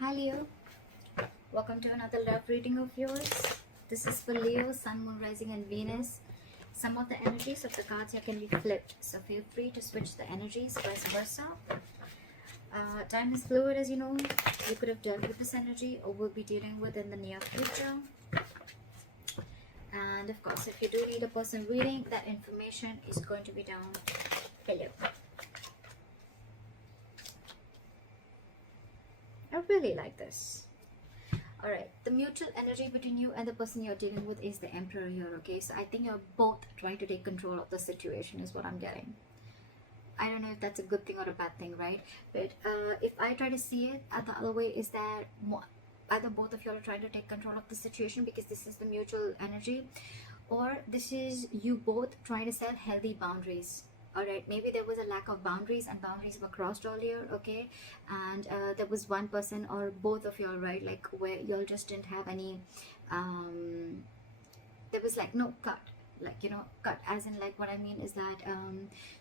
Hi Leo, welcome to another love reading of yours. This is for Leo, Sun, Moon, Rising and Venus. Some of the energies of the cards here can be flipped, so feel free to switch the energies, vice versa. Time is fluid, as you know. You could have dealt with this energy or will be dealing with in the near future. And of course, if you do need a person reading, that information is going to be down below. I really like this. Alright, the mutual energy between you and the person you're dealing with is the Emperor here, okay? So I think you're both trying to take control of the situation is what I'm getting. I don't know if that's a good thing or a bad thing, right? But if I try to see it the other way, is that either both of you are trying to take control of the situation because this is the mutual energy, or this is you both trying to set healthy boundaries. All right, maybe there was a lack of boundaries and boundaries were crossed earlier, okay? And there was one person or both of you all, right, like where y'all just didn't have any there was like no cut, like, you know, cut as in, like, what I mean is that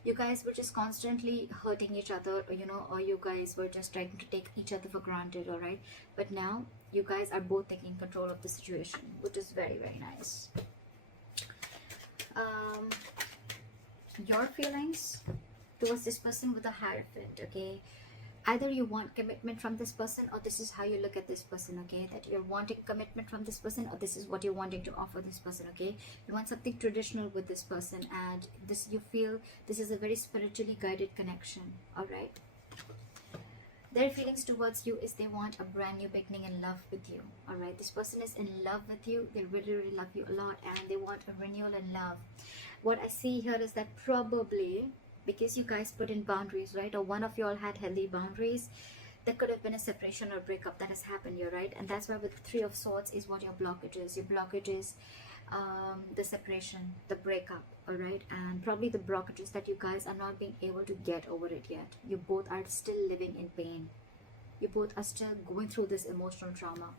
you guys were just constantly hurting each other, or, you know, or you guys were just trying to take each other for granted. All right, but now you guys are both taking control of the situation, which is very, very nice. Your feelings towards this person with a Hierophant, okay? Either you want commitment from this person, or this is how you look at this person, okay? That you're wanting commitment from this person, or this is what you're wanting to offer this person, okay? You want something traditional with this person, and this, you feel this is a very spiritually guided connection. All right, their feelings towards you is they want a brand new beginning in love with you. All right, this person is in love with you. They really, really love you a lot, and they want a renewal in love. What I see here is that probably because you guys put in boundaries, right, or one of you all had healthy boundaries, there could have been a separation or breakup that has happened here, right? And that's why with the Three of Swords is what your blockage is. Your blockage is the separation, the breakup, all right? And probably the blockages that you guys are not being able to get over it yet. You both are still living in pain. You both are still going through this emotional trauma,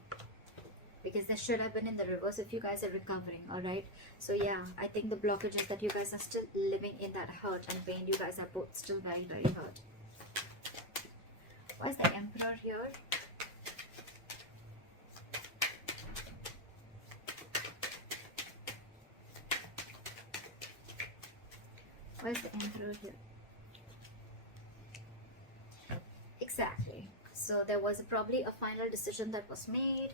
because this should have been in the reverse if you guys are recovering. All right, so yeah, I think the blockage is that you guys are still living in that hurt and pain. You guys are both still very, very hurt. Why is the Emperor here? Why is the Emperor here? Exactly, so there was probably a final decision that was made,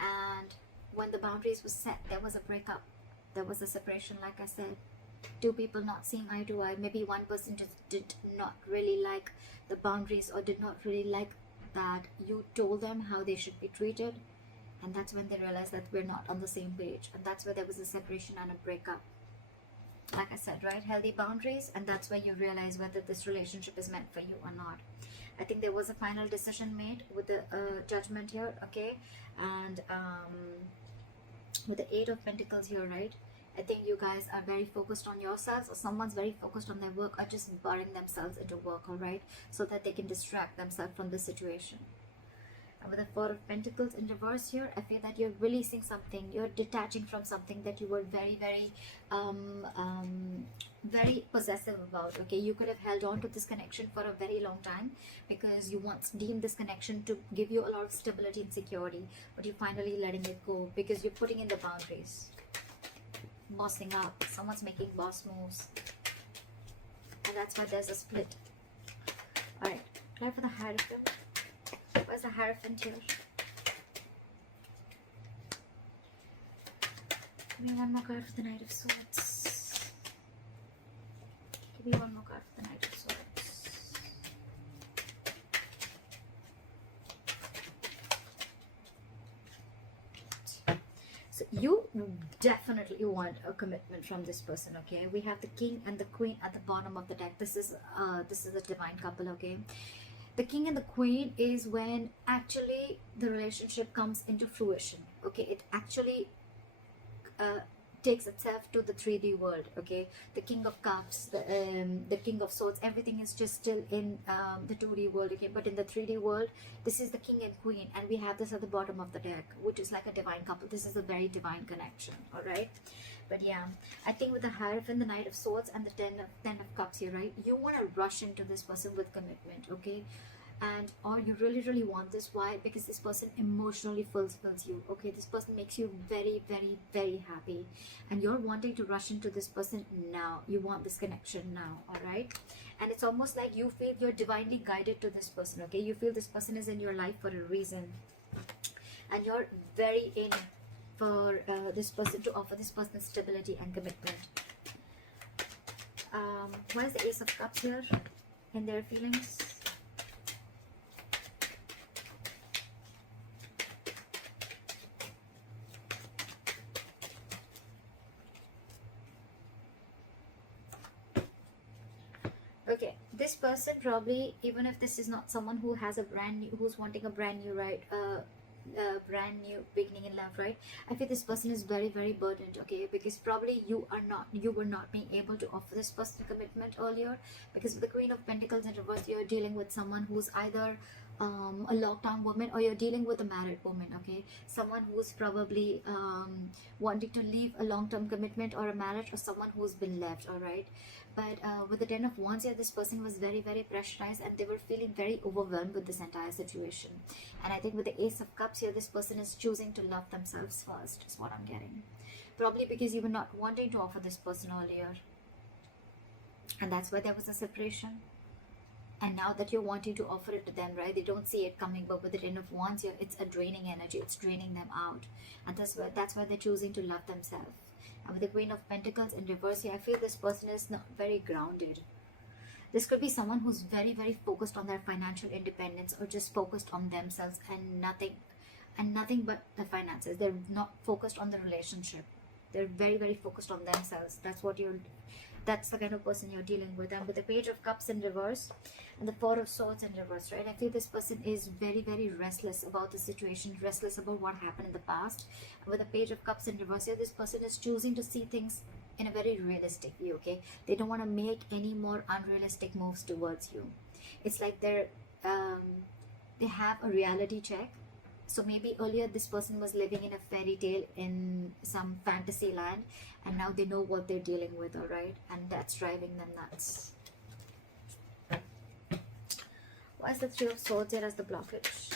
and when the boundaries were set, there was a breakup, there was a separation. Like I said, two people not seeing eye to eye. Maybe one person just did not really like the boundaries, or did not really like that you told them how they should be treated, and that's when they realized that we're not on the same page, and that's where there was a separation and a breakup. Like I said, right, healthy boundaries, and that's where you realize whether this relationship is meant for you or not. I think there was a final decision made with the Judgment here, okay? And with the Eight of Pentacles here, right? I think you guys are very focused on yourselves, or someone's very focused on their work, or just burying themselves into work, all right? So that they can distract themselves from the situation. And with the Four of Pentacles in reverse here, I feel that you're releasing something. You're detaching from something that you were very, very very possessive about, okay? You could have held on to this connection for a very long time because you once deemed this connection to give you a lot of stability and security, but you're finally letting it go because you're putting in the boundaries. Bossing up, someone's making boss moves, and that's why there's a split. All right, try for the Hierophant. Where's the Hierophant here? Give me one more card for the Knight of Swords. Give me one more card for the Knight of Swords. So you definitely want a commitment from this person, okay? We have the King and the Queen at the bottom of the deck. This is a divine couple, okay? The King and the Queen is when actually the relationship comes into fruition, okay? It actually takes itself to the 3D world, okay? The King of Cups, the King of Swords, everything is just still in the 2D world, okay? But in the 3D world, this is the King and Queen, and we have this at the bottom of the deck, which is like a divine couple. This is a very divine connection, all right? But yeah, I think with the Hierophant, the Knight of Swords, and the Ten of Cups here, right? You want to rush into this person with commitment, okay? and or you really want this. Why? Because this person emotionally fulfills you, okay? This person makes you very happy, and you're wanting to rush into this person now. You want this connection now, all right? And it's almost like you feel you're divinely guided to this person, okay? You feel this person is in your life for a reason, and you're very in for this person, to offer this person stability and commitment. Why is the Ace of Cups here in their feelings? Okay, this person probably, even if this is not someone who has a brand new, who's wanting a brand new, right, brand new beginning in love, right? I feel this person is very burdened, okay? Because probably you were not being able to offer this person commitment earlier, because with the Queen of Pentacles in reverse, you're dealing with someone who's either a lockdown woman, or you're dealing with a married woman, okay? Someone who's probably wanting to leave a long-term commitment or a marriage, or someone who's been left, all right? But with the Ten of Wands here, this person was very pressurized, and they were feeling very overwhelmed with this entire situation. And I think with the Ace of Cups here, this person is choosing to love themselves first, is what I'm getting. Probably because you were not wanting to offer this person earlier, and that's why there was a separation. And now that you're wanting to offer it to them, right, they don't see it coming. But with the Ten of Wands here, it's a draining energy, it's draining them out, and that's why they're choosing to love themselves. And with the Queen of Pentacles in reverse here, I feel this person is not very grounded. This could be someone who's very focused on their financial independence, or just focused on themselves and nothing but the finances. They're not focused on the relationship. They're very focused on themselves. That's the kind of person you're dealing with. And with the Page of Cups in reverse and the Four of Swords in reverse, right, I feel this person is very restless about the situation, restless about what happened in the past. And with the Page of Cups in reverse here, this person is choosing to see things in a very realistic view, okay? They don't want to make any more unrealistic moves towards you. It's like they have a reality check. So maybe earlier this person was living in a fairy tale in some fantasy land, and now they know what they're dealing with, all right? And that's driving them nuts. Why is the Three of Swords here as the blockage?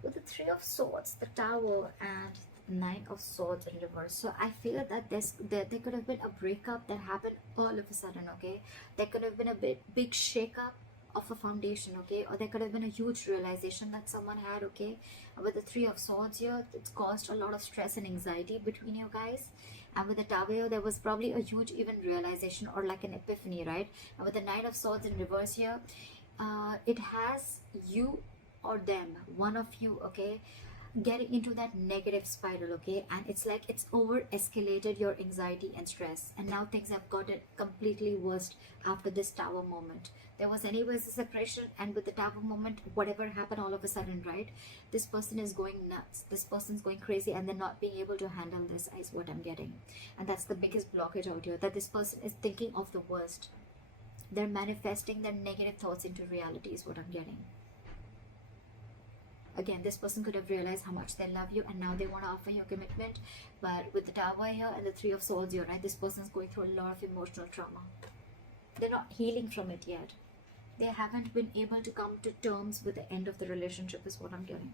With the Three of Swords, the Tower, and Nine of Swords in reverse. So I feel that there could have been a breakup that happened all of a sudden, okay? There could have been a big shake-up of a foundation, okay? Or there could have been a huge realization that someone had, okay? With the Three of Swords here, it's caused a lot of stress and anxiety between you guys. And with the Tower here, there was probably a huge even realization, or like an epiphany, right? And with the Nine of Swords in reverse here, it has you or them, one of you, okay, getting into that negative spiral, okay? And it's like it's over escalated your anxiety and stress, and now things have gotten completely worse after this Tower moment. There was anyways a separation, and with the Tower moment, whatever happened all of a sudden, right, this person is going nuts, this person's going crazy, and they're not being able to handle this, is what I'm getting. And that's the biggest blockage out here, that this person is thinking of the worst. They're manifesting their negative thoughts into reality, is what I'm getting. Again, this person could have realized how much they love you, and now they want to offer you a commitment. But with the Tower here and the Three of Swords here, right, this person's going through a lot of emotional trauma. They're not healing from it yet. They haven't been able to come to terms with the end of the relationship, is what I'm getting.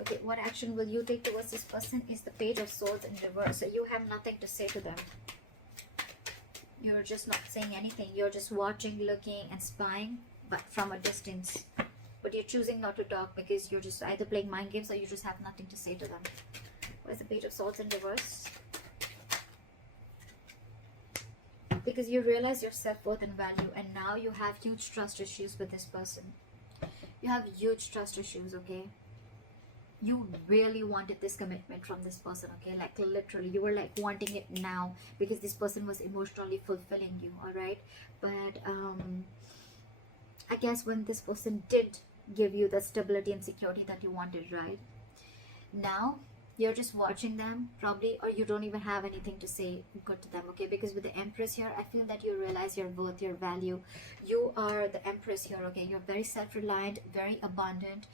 Okay, what action will you take towards this person is the Page of Swords in reverse. So you have nothing to say to them. You're just not saying anything. You're just watching, looking, and spying, but from a distance. But you're choosing not to talk because you're just either playing mind games, or you just have nothing to say to them. Where's the Page of Swords in reverse? Because you realize your self-worth and value, and now you have huge trust issues with this person. You have huge trust issues, okay? You really wanted this commitment from this person, okay? Like literally, you were like wanting it now because this person was emotionally fulfilling you, all right? But I guess when this person did give you the stability and security that you wanted, right? Now You're just watching them probably, or you don't even have anything to say good to them, okay? Because with the Empress here, I feel that you realize your worth, your value. You are the Empress here, okay? You're very self-reliant, very abundant.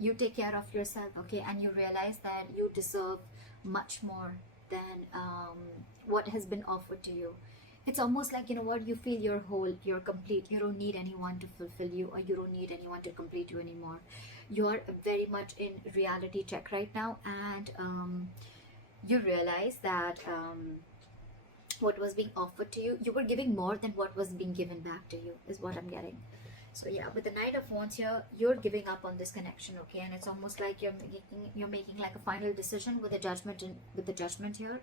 You take care of yourself, okay? And you realize that you deserve much more than what has been offered to you. It's almost like, you know what, you feel you're whole, you're complete, you don't need anyone to fulfill you, or you don't need anyone to complete you anymore. You're very much in reality check right now, and you realize that what was being offered to you, you were giving more than what was being given back to you, is what I'm getting. So yeah, with the Knight of Wands here, you're giving up on this connection, okay? And it's almost like you're making like a final decision with the Judgment, with the Judgment here.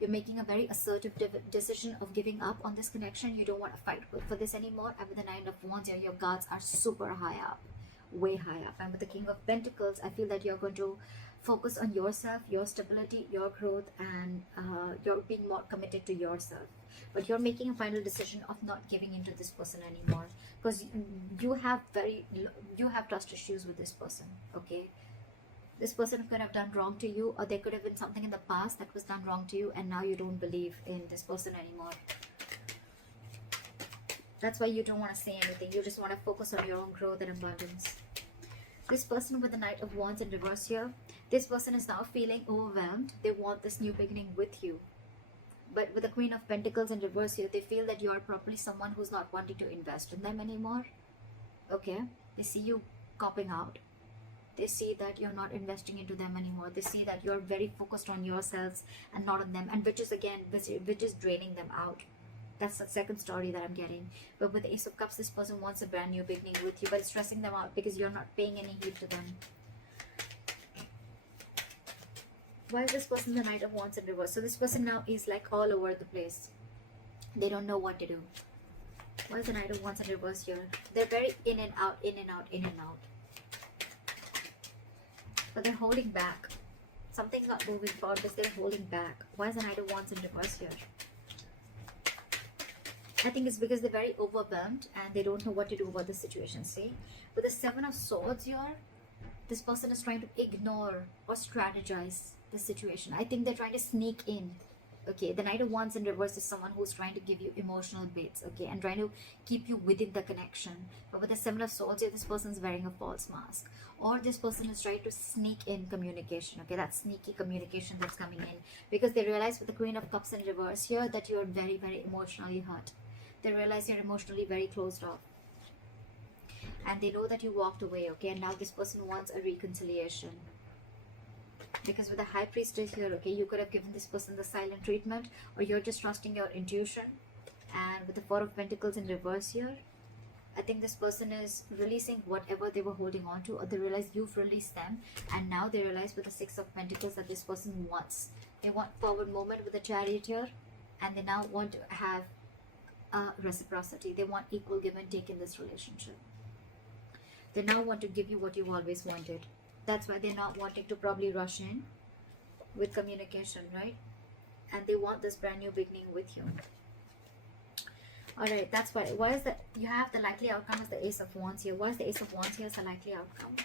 You're making a very assertive decision of giving up on this connection. You don't want to fight for this anymore. And with the Nine of Wands here, your guards are super high up, way high up. And with the King of Pentacles, I feel that you're going to focus on yourself, your stability, your growth, and you're being more committed to yourself. But you're making a final decision of not giving into this person anymore, because you have trust issues with this person, okay? This person could have done wrong to you, or there could have been something in the past that was done wrong to you, and now you don't believe in this person anymore. That's why you don't want to say anything. You just want to focus on your own growth and abundance. This person with the Knight of Wands in reverse here, this person is now feeling overwhelmed. They want this new beginning with you. But with the Queen of Pentacles in reverse here, they feel that you are probably someone who's not wanting to invest in them anymore. Okay? They see you copping out. They see that you're not investing into them anymore. They see that you're very focused on yourselves and not on them, and which is draining them out. That's the second story that I'm getting. But with the Ace of Cups, this person wants a brand new beginning with you, but it's stressing them out because you're not paying any heed to them. Why is this person the Knight of Wands in reverse? So this person now is like all over the place. They don't know what to do. Why is the Knight of Wands in reverse here? They're very in and out, in and out, in and out. But they're holding back. Something's not moving forward because they're holding back. Why is the Knight of Wands in reverse here? I think it's because they're very overwhelmed and they don't know what to do about the situation. See? With the Seven of Swords here, this person is trying to ignore or strategize the situation. I think they're trying to sneak in. Okay, the Knight of Wands in reverse is someone who's trying to give you emotional baits, okay, and trying to keep you within the connection. But with the Seven of Swords here, this person's wearing a false mask, or this person is trying to sneak in communication, okay, that sneaky communication that's coming in, because they realize with the Queen of Cups in reverse here that you're very, very emotionally hurt. They realize you're emotionally very closed off, and they know that you walked away, okay, and now this person wants a reconciliation. Because with the High Priestess here, okay, you could have given this person the silent treatment, or you're just trusting your intuition. And with the Four of Pentacles in reverse here, I think this person is releasing whatever they were holding on to, or they realize you've released them, and now they realize with the Six of Pentacles that this person wants. They want forward movement with the Chariot here, and they now want to have reciprocity. They want equal give and take in this relationship. They now want to give you what you've always wanted. That's why they're not wanting to probably rush in with communication, right? And they want this brand new beginning with you. Alright, that's why. Why is that? You have the likely outcome as the Ace of Wands here. Why is the Ace of Wands here as the likely outcome?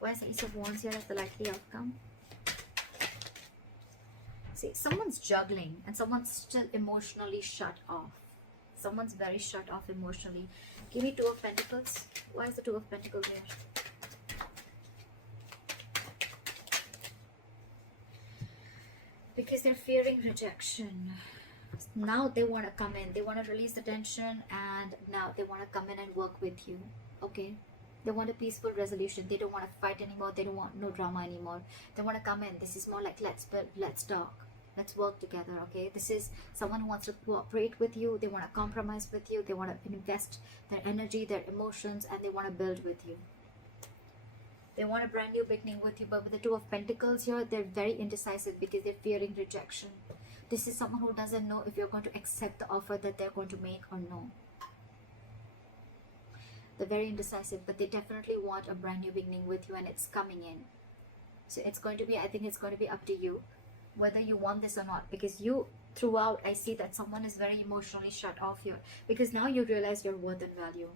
Why is the Ace of Wands here as the likely outcome? See, someone's juggling and someone's still emotionally shut off. Someone's very shut off emotionally. Give me Two of Pentacles. Why is the Two of Pentacles here? Because they're fearing rejection. Now they want to come in. They want to release the tension, and now they want to come in and work with you. Okay? They want a peaceful resolution. They don't want to fight anymore. They don't want no drama anymore. They want to come in. This is more like let's build, let's talk. Let's work together, okay? This is someone who wants to cooperate with you. They want to compromise with you. They want to invest their energy, their emotions, and they want to build with you. They want a brand new beginning with you. But with the Two of Pentacles here, they're very indecisive because they're fearing rejection. This is someone who doesn't know if you're going to accept the offer that they're going to make or no. They're very indecisive, but they definitely want a brand new beginning with you, and it's coming in. So it's going to be, I think it's going to be up to you whether you want this or not, because you throughout I see that someone is very emotionally shut off here, because now you realize your worth and value.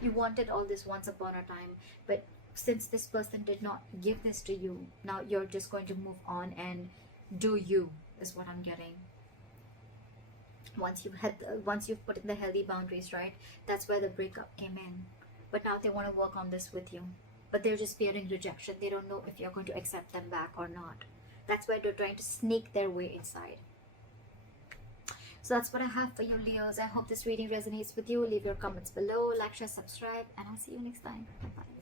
You wanted all this once upon a time, but since this person did not give this to you, now you're just going to move on and do you, is what I'm getting. Once you've put in the healthy boundaries, right? That's where the breakup came in. But now they want to work on this with you, but they're just fearing rejection. They don't know if you're going to accept them back or not. That's why they're trying to sneak their way inside. So that's what I have for you, Leos. I hope this reading resonates with you. Leave your comments below, like, share, subscribe, and I'll see you next time. Bye bye.